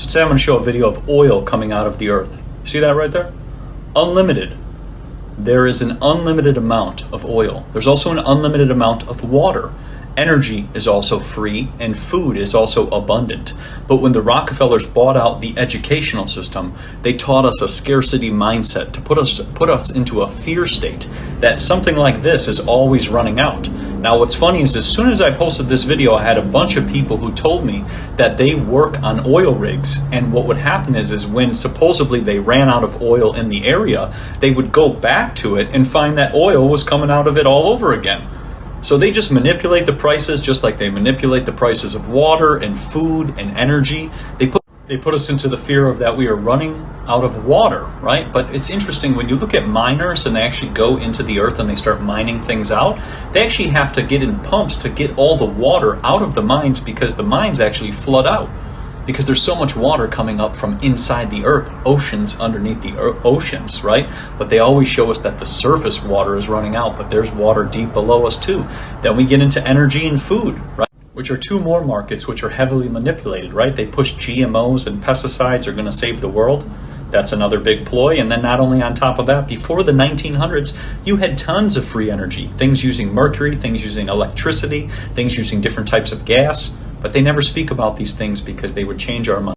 So today I'm going to show a video of oil coming out of the earth. See that right there? Unlimited. There is an unlimited amount of oil. There's also an unlimited amount of water. Energy is also free and food is also abundant. But when the Rockefellers bought out the educational system, they taught us a scarcity mindset to put us into a fear state that something like this is always running out. Now what's funny is as soon as I posted this video, I had a bunch of people who told me that they work on oil rigs, and what would happen is when supposedly they ran out of oil in the area, they would go back to it and find that oil was coming out of it all over again. So they just manipulate the prices just like they manipulate the prices of water and food and energy. They put us into the fear of that we are running out of water, right? But it's interesting when you look at miners and they actually go into the earth and they start mining things out, they actually have to get in pumps to get all the water out of the mines because the mines actually flood out. Because there's so much water coming up from inside the earth, oceans underneath the oceans, right? But they always show us that the surface water is running out, but there's water deep below us too. Then we get into energy and food, right? Which are two more markets which are heavily manipulated, right? They push GMOs and pesticides are going to save the world. That's another big ploy. And then not only on top of that, before the 1900s, you had tons of free energy, things using mercury, things using electricity, things using different types of gas. But they never speak about these things because they would change our mind.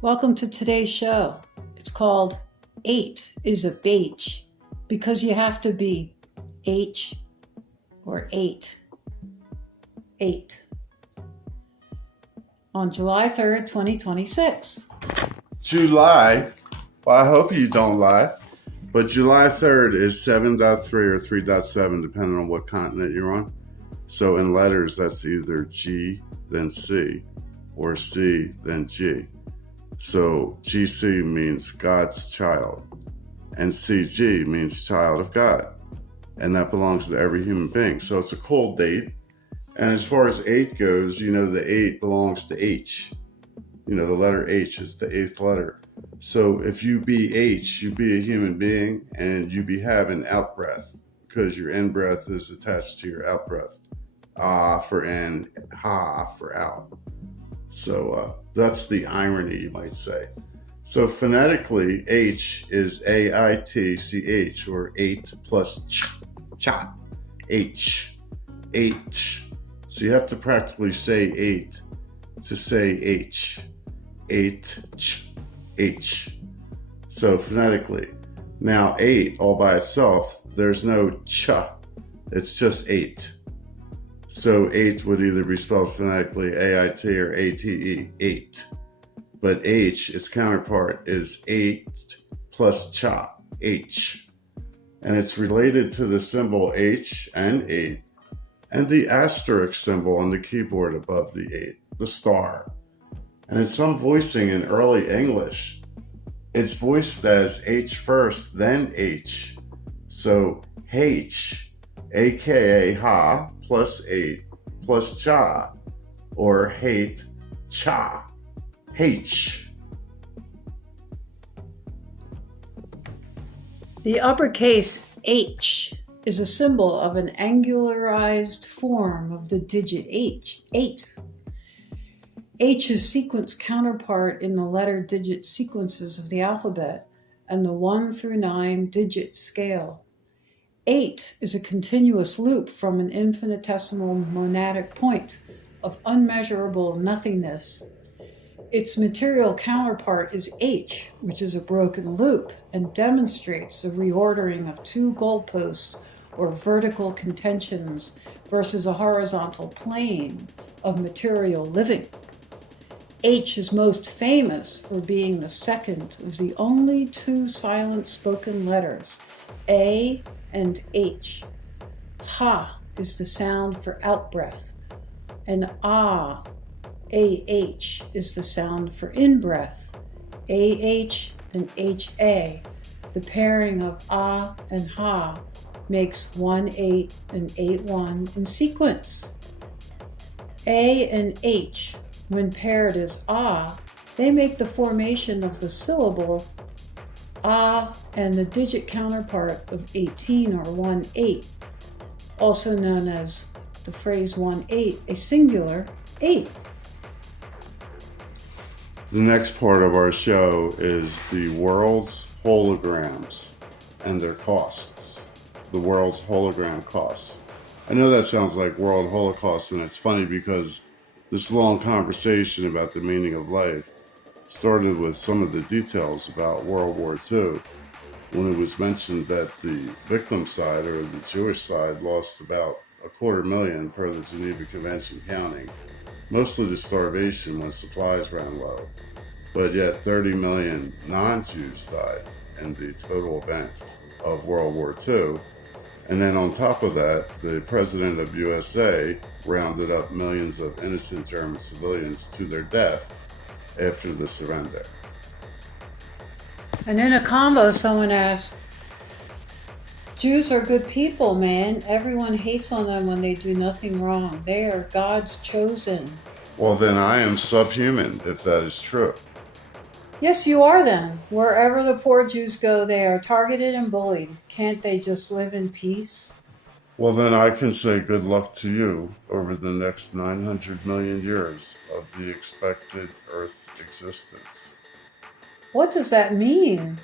Welcome to today's show. It's called AITCH is a H because you have to be H or 8. 8. On July 3rd, 2026. July, well, I hope you don't lie, but July 3rd is 7.3 or 3.7, depending on what continent you're on. So in letters, that's either G, then C, or C, then G. So GC means God's child, and CG means child of God, and that belongs to every human being. So it's a cool date. And as far as 8 goes, you know, the 8 belongs to H. You know, the letter H is the 8th letter. So if you be H, you be a human being, and you be having out breath, because your in breath is attached to your out breath. Ah for in, ha for out. So that's the irony, you might say. So phonetically, H is AITCH, or 8 plus cha, H, H. So you have to practically say 8 to say H, AITCH, H. So phonetically. Now 8 all by itself, there's no ch, it's just 8. So 8 would either be spelled phonetically AIT or ATE, 8. But H, its counterpart, is 8 plus cha, H. And it's related to the symbol H and 8, and the asterisk symbol on the keyboard above the 8, the star. And in some voicing in early English, it's voiced as H first, then H. So haitch, aka ha, plus 8 plus cha, or hate cha, haitch. The uppercase H is a symbol of an angularized form of the digit H, 8. H is sequence counterpart in the letter digit sequences of the alphabet and the 1 through 9 digit scale. 8 is a continuous loop from an infinitesimal monadic point of unmeasurable nothingness. Its material counterpart is H, which is a broken loop and demonstrates a reordering of two goalposts or vertical contentions versus a horizontal plane of material living. H is most famous for being the second of the only two silent spoken letters, A and H. Ha is the sound for out-breath, and ah, AH is the sound for in-breath. AH and HA, the pairing of ah and ha, makes 1-8 and 8-1 in sequence. A and H, when paired as ah, they make the formation of the syllable ah and the digit counterpart of 18 or 1-8, also known as the phrase 1-8, a singular 8. The next part of our show is the world's holograms and their costs. The world's hologram costs. I know that sounds like World Holocaust, and it's funny because this long conversation about the meaning of life started with some of the details about World War II, when it was mentioned that the victim side, or the Jewish side, lost about 250,000 per the Geneva Convention counting, mostly to starvation when supplies ran low. But yet 30 million non-Jews died in the total event of World War II. And then on top of that, the president of USA rounded up millions of innocent German civilians to their death after the surrender. And in a combo, someone asked, Jews are good people, man. Everyone hates on them when they do nothing wrong. They are God's chosen. Well, then I am subhuman, if that is true. Yes, you are then. Wherever the poor Jews go, they are targeted and bullied. Can't they just live in peace? Well, then I can say good luck to you over the next 900 million years of the expected Earth's existence. What does that mean?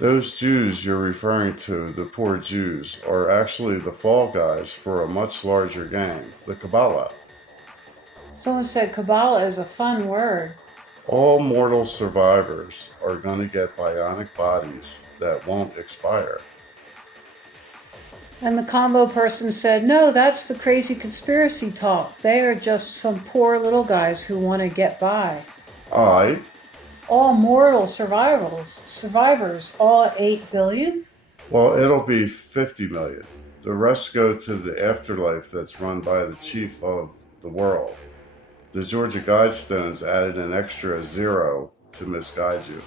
Those Jews you're referring to, the poor Jews, are actually the fall guys for a much larger gang, the Kabbalah. Someone said Kabbalah is a fun word. All mortal survivors are going to get bionic bodies that won't expire. And the combo person said, no, that's the crazy conspiracy talk. They are just some poor little guys who want to get by. Aye. All mortal survivors, all 8 billion? Well, it'll be 50 million. The rest go to the afterlife that's run by the chief of the world. The Georgia Guidestones added an extra 0 to misguide you.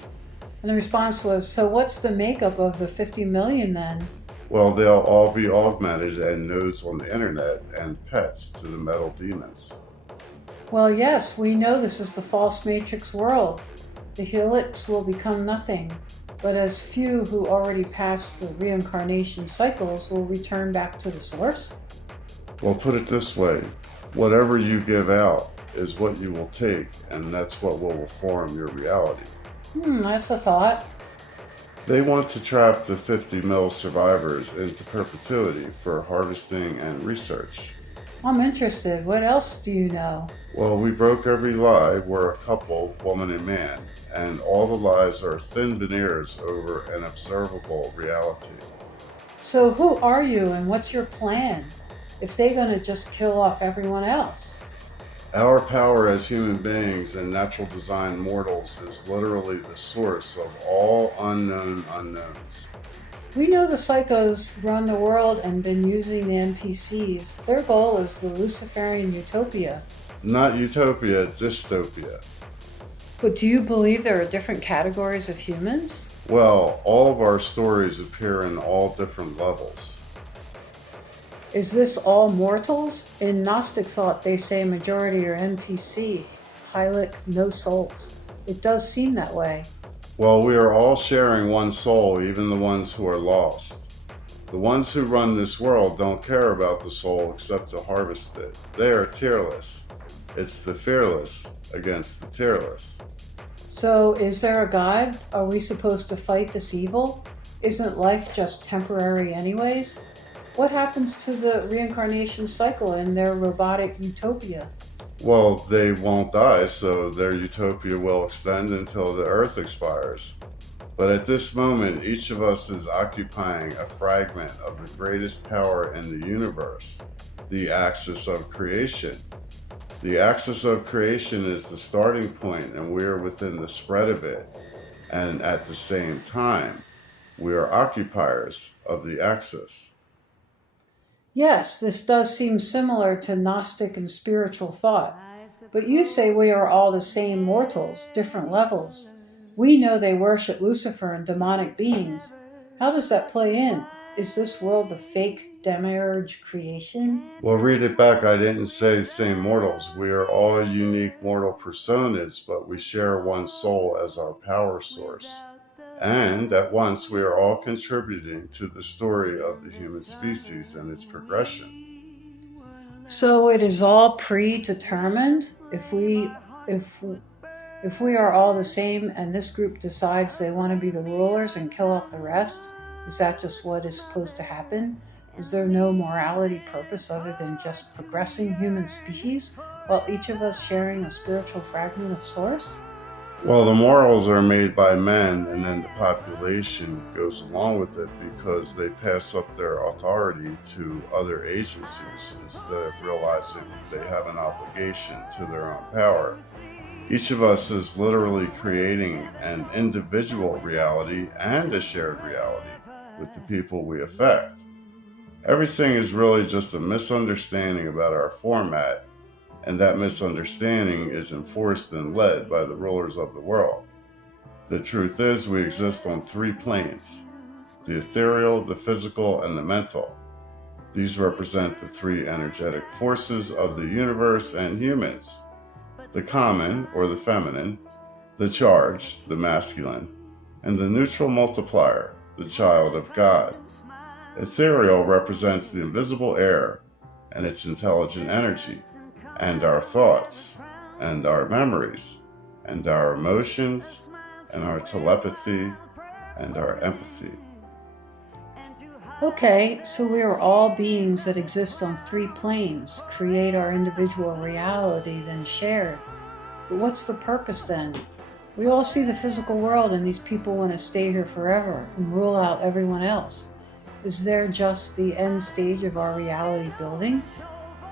And the response was, so what's the makeup of the 50 million then? Well, they'll all be augmented and nodes on the internet and pets to the metal demons. Well, yes, we know this is the false matrix world. The helix will become nothing, but as few who already passed the reincarnation cycles will return back to the source. Well, put it this way, whatever you give out is what you will take, and that's what will form your reality. That's a thought. They want to trap the 50 mil survivors into perpetuity for harvesting and research. I'm interested. What else do you know? Well, we broke every lie. We're a couple, woman and man, and all the lies are thin veneers over an observable reality. So who are you and what's your plan? If they're going to just kill off everyone else? Our power as human beings and natural design mortals is literally the source of all unknown unknowns. We know the psychos run the world and been using the NPCs. Their goal is the Luciferian utopia. Not utopia, dystopia. But do you believe there are different categories of humans? Well, all of our stories appear in all different levels. Is this all mortals? In Gnostic thought, they say majority are NPC, Hylic, no souls. It does seem that way. Well, we are all sharing one soul, even the ones who are lost. The ones who run this world don't care about the soul except to harvest it. They are tearless. It's the fearless against the tearless. So, is there a God? Are we supposed to fight this evil? Isn't life just temporary anyways? What happens to the reincarnation cycle in their robotic utopia? Well, they won't die, so their utopia will extend until the Earth expires. But at this moment, each of us is occupying a fragment of the greatest power in the universe, the axis of creation. The axis of creation is the starting point, and we are within the spread of it. And at the same time, we are occupiers of the axis. Yes, this does seem similar to Gnostic and spiritual thought. But you say we are all the same mortals, different levels. We know they worship Lucifer and demonic beings. How does that play in? Is this world the fake demiurge creation? Well, read it back. I didn't say same mortals. We are all unique mortal personas, but we share one soul as our power source. And at once, we are all contributing to the story of the human species and its progression. So it is all predetermined? If we are all the same and this group decides they want to be the rulers and kill off the rest, is that just what is supposed to happen? Is there no morality purpose other than just progressing human species while each of us sharing a spiritual fragment of source? Well, the morals are made by men, and then the population goes along with it because they pass up their authority to other agencies instead of realizing they have an obligation to their own power. Each of us is literally creating an individual reality and a shared reality with the people we affect. Everything is really just a misunderstanding about our format, and that misunderstanding is enforced and led by the rulers of the world. The truth is, we exist on three planes: the ethereal, the physical, and the mental. These represent the three energetic forces of the universe and humans: the common, or the feminine, the charged, the masculine, and the neutral multiplier, the child of God. Ethereal represents the invisible air and its intelligent energy, and our thoughts, and our memories, and our emotions, and our telepathy, and our empathy. Okay, so we are all beings that exist on three planes, create our individual reality, then share. But what's the purpose then? We all see the physical world and these people want to stay here forever and rule out everyone else. Is there just the end stage of our reality building?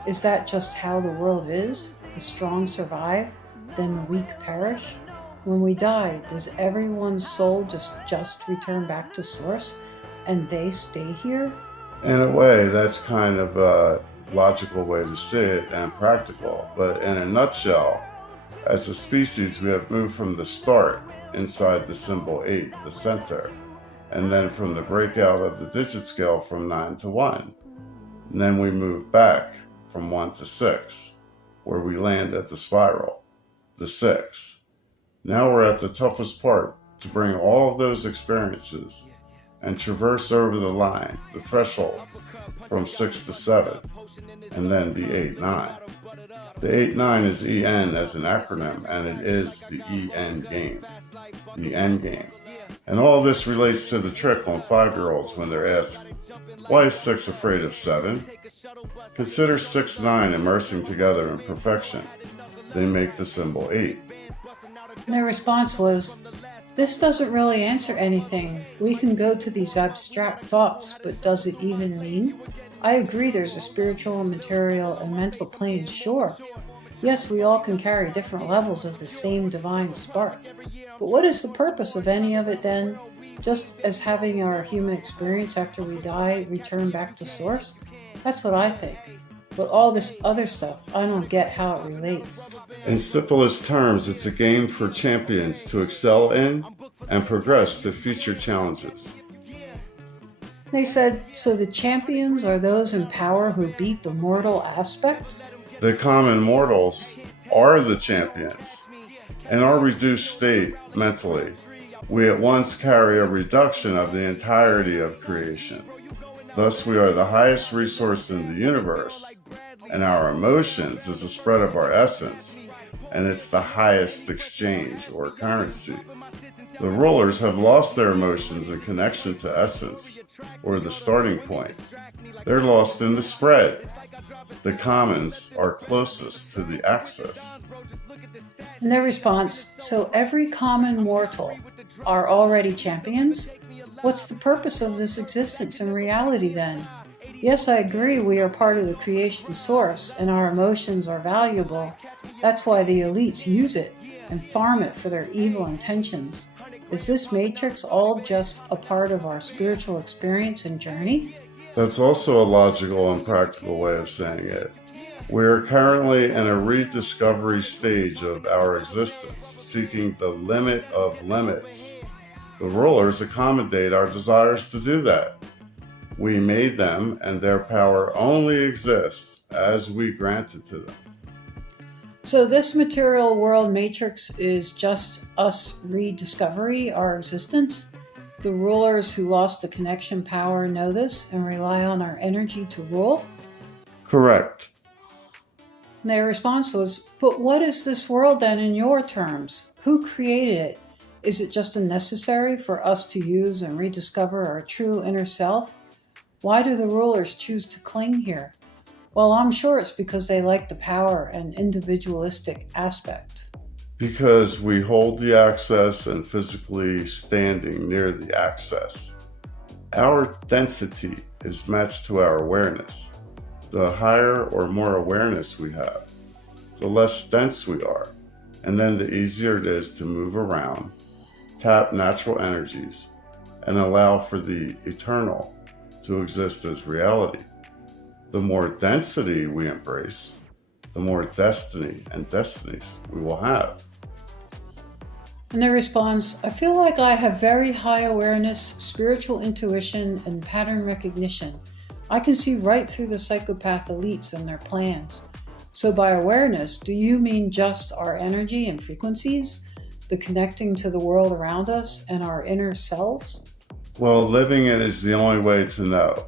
Is that just how the world is? The strong survive, then the weak perish? When we die, does everyone's soul just return back to source and they stay here? In a way, that's kind of a logical way to see it and practical. But in a nutshell, as a species, we have moved from the start inside the symbol 8, the center, and then from the breakout of the digit scale from 9 to 1. And then we move back from 1 to 6, where we land at the spiral, the 6. Now we're at the toughest part, to bring all of those experiences and traverse over the line, the threshold, from 6 to 7, and then the 8-9. The 8-9 is EN as an acronym, and it is the EN game, the end game. And all this relates to the trick on 5-year-olds when they're asked, why is 6 afraid of 7? Consider 6-9 immersing together in perfection. They make the symbol 8. And their response was, this doesn't really answer anything. We can go to these abstract thoughts, but does it even mean? I agree there's a spiritual, material, and mental plane, sure. Yes, we all can carry different levels of the same divine spark. But what is the purpose of any of it then? Just as having our human experience after we die return back to source? That's what I think. But all this other stuff, I don't get how it relates. In simplest terms, it's a game for champions to excel in and progress to future challenges. They said, so the champions are those in power who beat the mortal aspect? The common mortals are the champions. In our reduced state, mentally, we at once carry a reduction of the entirety of creation. Thus, we are the highest resource in the universe, and our emotions is a spread of our essence, and it's the highest exchange or currency. The rulers have lost their emotions in connection to essence, or the starting point. They're lost in the spread. The commons are closest to the axis. In their response, so every common mortal are already champions? What's the purpose of this existence in reality then? Yes, I agree we are part of the creation source and our emotions are valuable. That's why the elites use it and farm it for their evil intentions. Is this matrix all just a part of our spiritual experience and journey? That's also a logical and practical way of saying it. We are currently in a rediscovery stage of our existence, seeking the limit of limits. The rulers accommodate our desires to do that. We made them, and their power only exists as we grant it to them. So this material world matrix is just us rediscovery, our existence? The rulers who lost the connection power know this and rely on our energy to rule? Correct. And their response was, but what is this world then in your terms? Who created it? Is it just necessary for us to use and rediscover our true inner self? Why do the rulers choose to cling here? Well, I'm sure it's because they like the power and individualistic aspect. Because we hold the access and physically standing near the access. Our density is matched to our awareness. The higher or more awareness we have, the less dense we are, and then the easier it is to move around, tap natural energies, and allow for the eternal to exist as reality. The more density we embrace, the more destiny and destinies we will have. And their response, I feel like I have very high awareness, spiritual intuition, and pattern recognition. I can see right through the psychopath elites and their plans. So by awareness, do you mean just our energy and frequencies, the connecting to the world around us and our inner selves? Well, living it is the only way to know.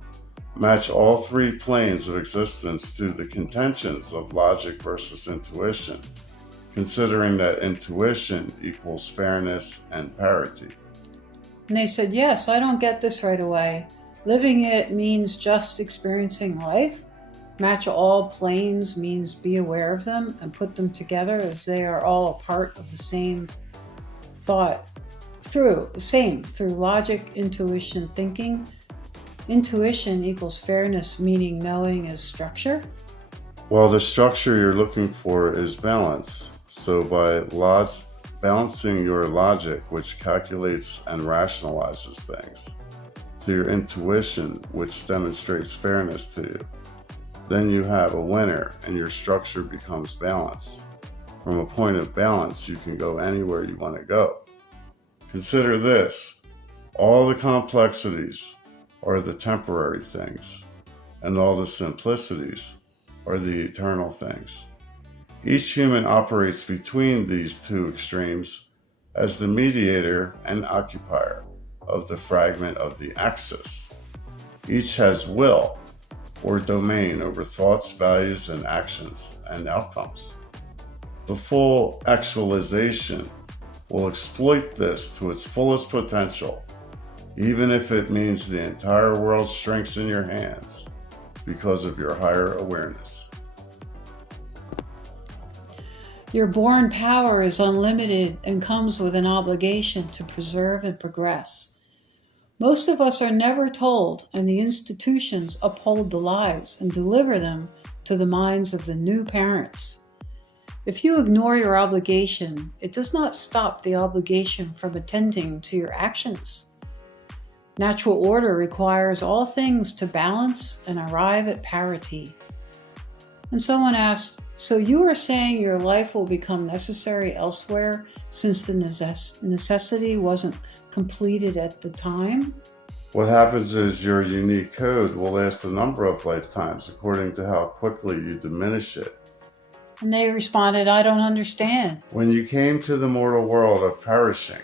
Match all three planes of existence to the contentions of logic versus intuition, considering that intuition equals fairness and parity. And they said, yes, I don't get this right away. Living it means just experiencing life. Match all planes means be aware of them and put them together as they are all a part of the same thought through logic, intuition, thinking. Intuition equals fairness, meaning knowing is structure. Well, the structure you're looking for is balance. So by balancing your logic, which calculates and rationalizes things, to your intuition, which demonstrates fairness to you, then you have a winner and your structure becomes balance. From a point of balance, you can go anywhere you want to go. Consider this: all the complexities are the temporary things, and all the simplicities are the eternal things. Each human operates between these two extremes as the mediator and occupier of the fragment of the axis. Each has will or domain over thoughts, values, and actions and outcomes. The full actualization will exploit this to its fullest potential, even if it means the entire world shrinks in your hands because of your higher awareness. Your born power is unlimited and comes with an obligation to preserve and progress. Most of us are never told, and the institutions uphold the lies and deliver them to the minds of the new parents. If you ignore your obligation, it does not stop the obligation from attending to your actions. Natural order requires all things to balance and arrive at parity. And someone asked, so you are saying your life will become necessary elsewhere since the necessity wasn't completed at the time? What happens is your unique code will last a number of lifetimes according to how quickly you diminish it. And they responded, I don't understand. When you came to the mortal world of perishing,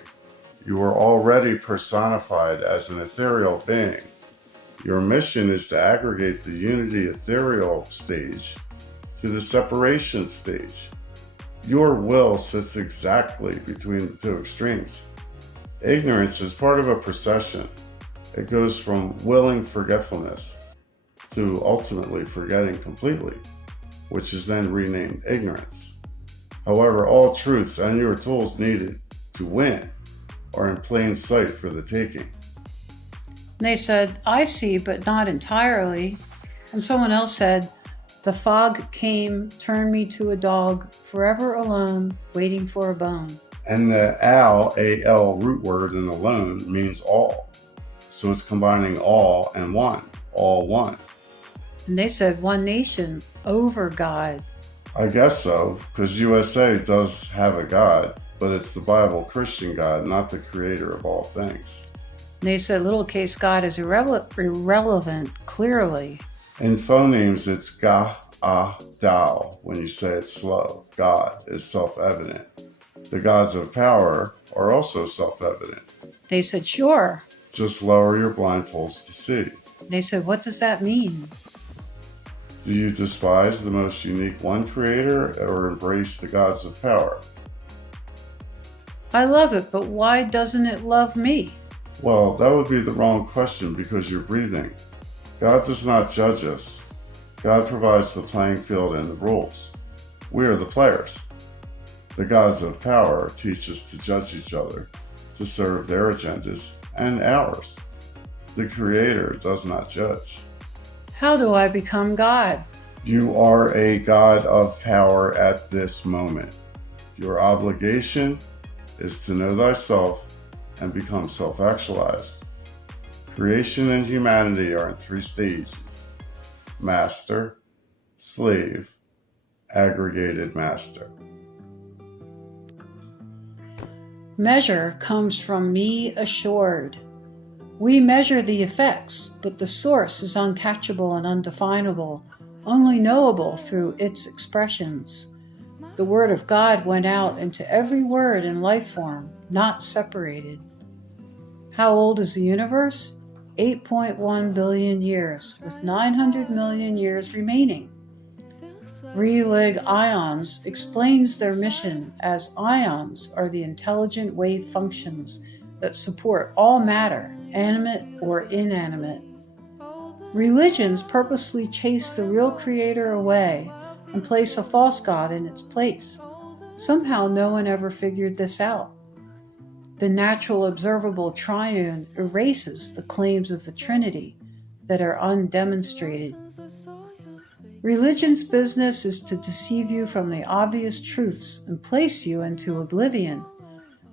you were already personified as an ethereal being. Your mission is to aggregate the unity ethereal stage to the separation stage. Your will sits exactly between the two extremes. Ignorance is part of a procession. It goes from willing forgetfulness to ultimately forgetting completely, which is then renamed ignorance. However, all truths and your tools needed to win are in plain sight for the taking. They said, I see, but not entirely. And someone else said, the fog came, turned me to a dog, forever alone, waiting for a bone. And the A-L root word in alone means all. So it's combining all and one, all one. And they said, one nation, over God. I guess so, because USA does have a God, but it's the Bible Christian God, not the creator of all things. And they said, little case God is irrelevant, clearly. In phonemes, it's ga-ah-dao when you say it slow. God is self-evident. The gods of power are also self-evident. They said, sure. Just lower your blindfolds to see. They said, what does that mean? Do you despise the most unique one creator or embrace the gods of power? I love it, but why doesn't it love me? Well, that would be the wrong question because you're breathing. God does not judge us. God provides the playing field and the rules. We are the players. The gods of power teach us to judge each other, to serve their agendas and ours. The Creator does not judge. How do I become God? You are a God of power at this moment. Your obligation is to know thyself and become self-actualized. Creation and humanity are in 3 stages: master, slave, aggregated master. Measure comes from me assured. We measure the effects, but the source is uncatchable and undefinable, only knowable through its expressions. The word of God went out into every word in life form, not separated. How old is the universe? 8.1 billion years, with 900 million years remaining. Relig Ions explains their mission as ions are the intelligent wave functions that support all matter, animate or inanimate. Religions purposely chase the real creator away and place a false god in its place. Somehow no one ever figured this out. The natural observable triune erases the claims of the Trinity that are undemonstrated. Religion's business is to deceive you from the obvious truths and place you into oblivion.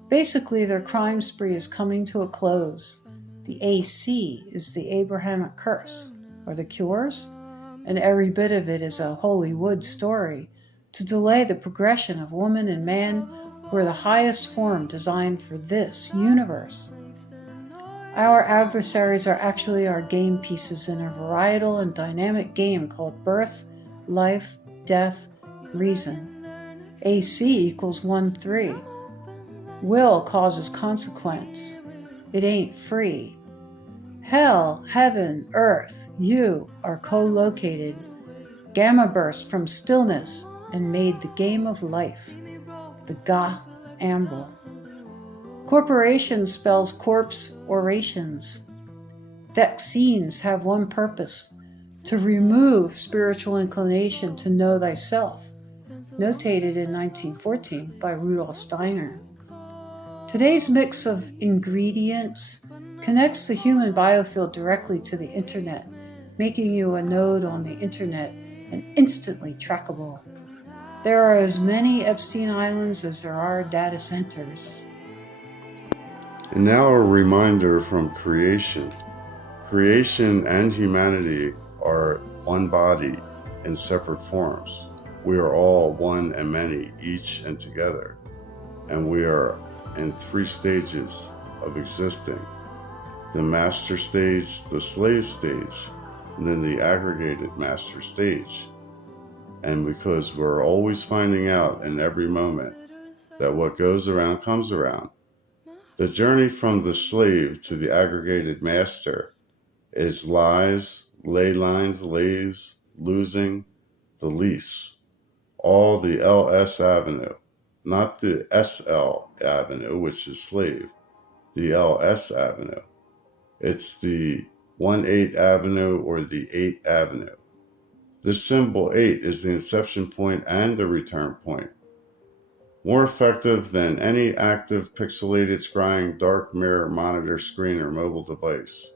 Basically, their crime spree is coming to a close. The AC is the Abrahamic curse, or the cures, and every bit of it is a Hollywood story to delay the progression of woman and man, who are the highest form designed for this universe. Our adversaries are actually our game pieces in a varietal and dynamic game called birth, life, death, reason. AC equals 1-3. Will causes consequence. It ain't free. Hell, heaven, earth, you are co-located. Gamma burst from stillness and made the game of life. The Ga-amble. Corporation spells corpse orations. Vaccines have one purpose: to remove spiritual inclination to know thyself, notated in 1914 by Rudolf Steiner. Today's mix of ingredients connects the human biofield directly to the internet, making you a node on the internet and instantly trackable. There are as many Epstein Islands as there are data centers. And now a reminder from creation. Creation and humanity are one body in separate forms. We are all one and many, each and together. And we are in 3 stages of existing: the master stage, the slave stage, and then the aggregated master stage. And because we're always finding out in every moment that what goes around comes around, the journey from the slave to the aggregated master is lies, ley lines, lays, losing, the lease, all the LS Avenue, not the SL Avenue, which is slave, the LS Avenue. It's the 1-8 Avenue or the 8 Avenue. This symbol 8 is the inception point and the return point. More effective than any active pixelated scrying dark mirror monitor screen or mobile device.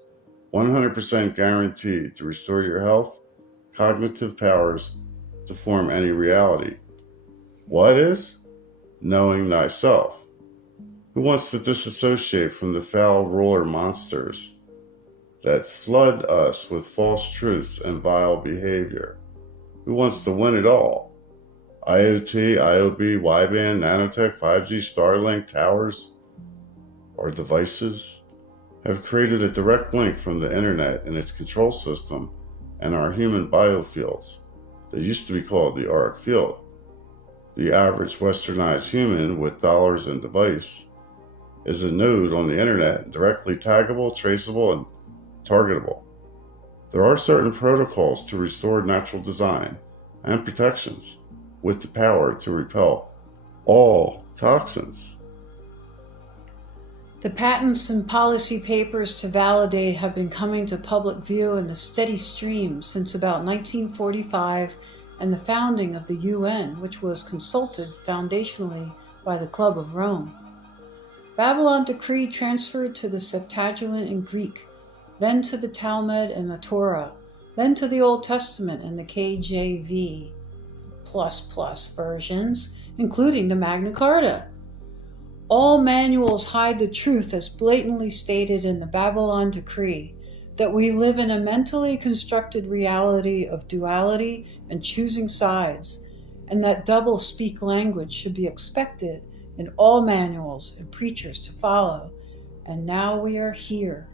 100% guaranteed to restore your health, cognitive powers, to form any reality. What is? Knowing thyself. Who wants to disassociate from the foul ruler monsters that flood us with false truths and vile behavior? Who wants to win it all? IoT, IOB, wideband, nanotech, 5G, Starlink, towers, or devices have created a direct link from the internet and its control system and our human biofields that used to be called the auric field. The average westernized human with dollars and device is a node on the internet, directly taggable, traceable, and targetable. There are certain protocols to restore natural design and protections with the power to repel all toxins. The patents and policy papers to validate have been coming to public view in a steady stream since about 1945 and the founding of the UN, which was consulted foundationally by the Club of Rome. Babylon Decree transferred to the Septuagint in Greek, then to the Talmud and the Torah, then to the Old Testament and the KJV++ versions, including the Magna Carta. All manuals hide the truth as blatantly stated in the Babylon Decree, that we live in a mentally constructed reality of duality and choosing sides, and that double-speak language should be expected in all manuals and preachers to follow. And now we are here.